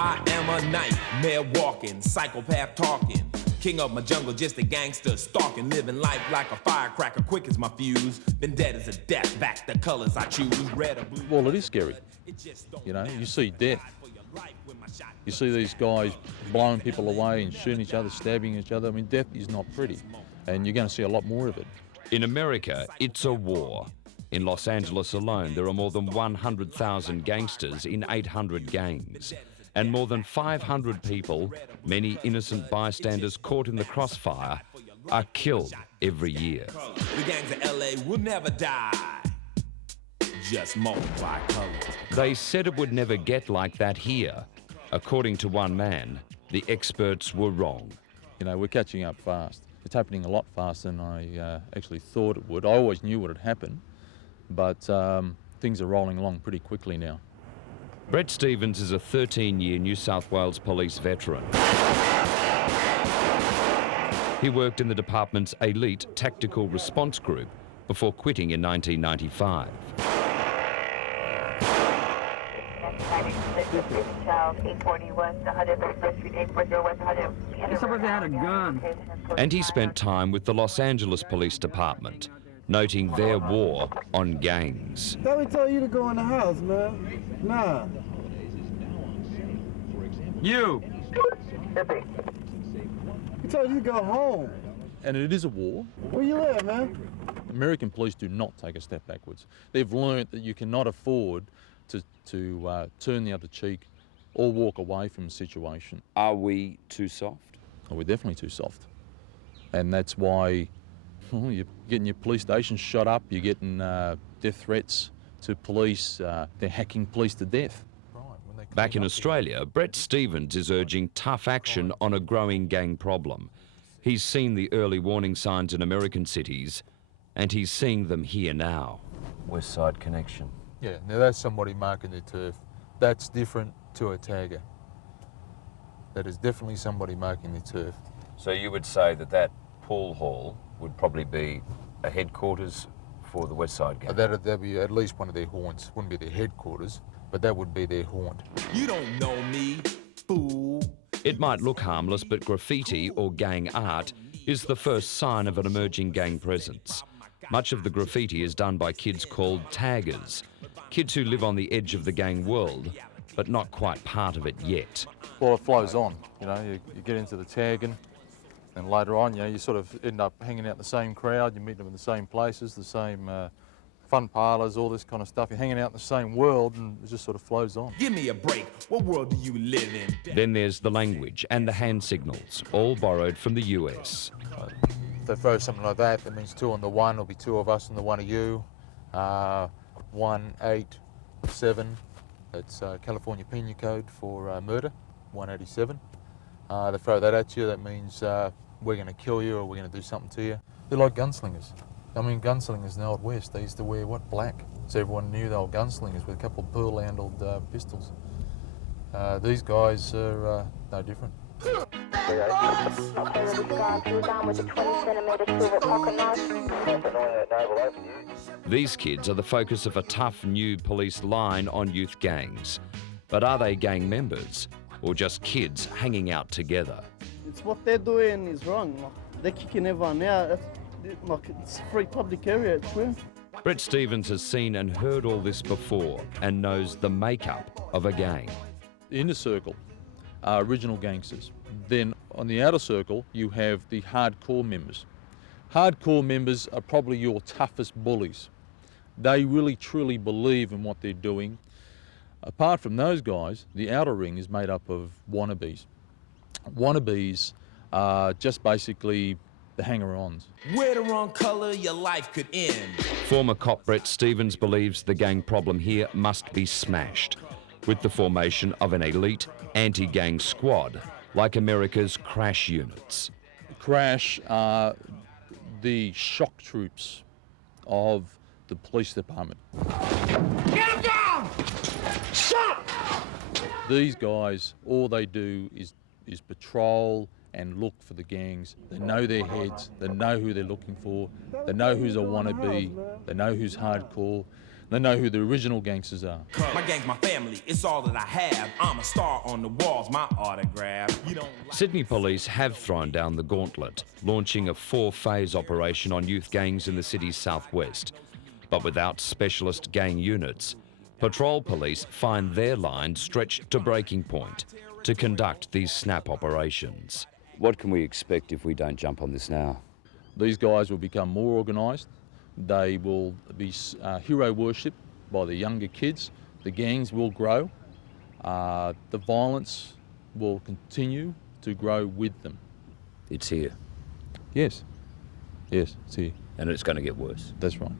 I am a nightmare walking, psychopath talking. King of my jungle, just a gangster stalking, living life like a firecracker, quick as my fuse. Been dead as a death, back the colors I choose, red or blue. Well, it is scary. You know, you see death. You see these guys blowing people away and shooting each other, stabbing each other. I mean, death is not pretty, and you're going to see a lot more of it. In America, it's a war. In Los Angeles alone, there are more than 100,000 gangsters in 800 gangs. And more than 500 people, many innocent bystanders caught in the crossfire, are killed every year. The gangs of LA will never die, just multiply colors. They said it would never get like that here. According to one man, the experts were wrong. You know, we're catching up fast. It's happening a lot faster than I actually thought it would. I always knew what had happened, but things are rolling along pretty quickly now. Brett Stevens is a 13-year New South Wales police veteran. He worked in the department's elite tactical response group before quitting in 1995. And he spent time with the Los Angeles Police Department, noting their war on gangs. Let me tell you to go in the house, man. Nah. You! He told you to go home. And it is a war. Where you live, man? American police do not take a step backwards. They've learnt that you cannot afford to turn the other cheek or walk away from a situation. Are we too soft? Oh, we're definitely too soft. And that's why you're getting your police stations shot up, you're getting death threats to police, they're hacking police to death. Back in Australia, Brett Stevens is urging tough action on a growing gang problem. He's seen the early warning signs in American cities, and he's seeing them here now. West Side Connection. Yeah, now that's somebody marking their turf. That's different to a tagger. That is definitely somebody marking their turf. So you would say that that pool hall would probably be a headquarters for the West Side gang? That'd be at least one of their haunts. Wouldn't be their headquarters, but that would be their haunt. You don't know me, fool. It might look harmless, but graffiti or gang art is the first sign of an emerging gang presence. Much of the graffiti is done by kids called taggers, kids who live on the edge of the gang world, but not quite part of it yet. Well, it flows on. You know, you get into the tagging, and later on, you know, you sort of end up hanging out in the same crowd, you meet them in the same places, the same fun parlours, all this kind of stuff. You're hanging out in the same world, and it just sort of flows on. Give me a break. What world do you live in? Then there's the language and the hand signals, all borrowed from the US. If they throw something like that, that means 2 on the 1, it'll be 2 of us and the 1 of you. 1, 8, 7. That's California Penal Code for murder, 187. They throw that at you, that means we're going to kill you or we're going to do something to you. They're like gunslingers. I mean, gunslingers in the Old West, they used to wear, what, black? So everyone knew they were gunslingers with a couple of pearl-handled pistols. These guys are no different. These kids are the focus of a tough new police line on youth gangs. But are they gang members or just kids hanging out together? It's what they're doing is wrong. They're kicking everyone out. It's a free public area, it's weird. Brett Stevens has seen and heard all this before and knows the makeup of a gang. The inner circle are original gangsters. Then on the outer circle, you have the hardcore members. Hardcore members are probably your toughest bullies. They really truly believe in what they're doing. Apart from those guys, the outer ring is made up of wannabes. Wannabes are just basically the hanger-ons. Wear the wrong color, your life could end. Former cop Brett Stevens believes the gang problem here must be smashed with the formation of an elite anti-gang squad like America's crash units. Crash are the shock troops of the police department. Get him down! Shot! These guys, all they do is patrol and look for the gangs. They know their heads, they know who they're looking for, they know who's a wannabe, they know who's hardcore. They know who the original gangsters are. My gang's my family, it's all that I have. I'm a star on the walls, my autograph. You don't Sydney Police have thrown down the gauntlet, launching a 4-phase operation on youth gangs in the city's southwest. But without specialist gang units, Patrol Police find their line stretched to breaking point to conduct these snap operations. What can we expect if we don't jump on this now? These guys will become more organised. They will be hero worshipped by the younger kids. The gangs will grow. The violence will continue to grow with them. It's here, Yes, yes, it's here. and it's going to get worse. That's right.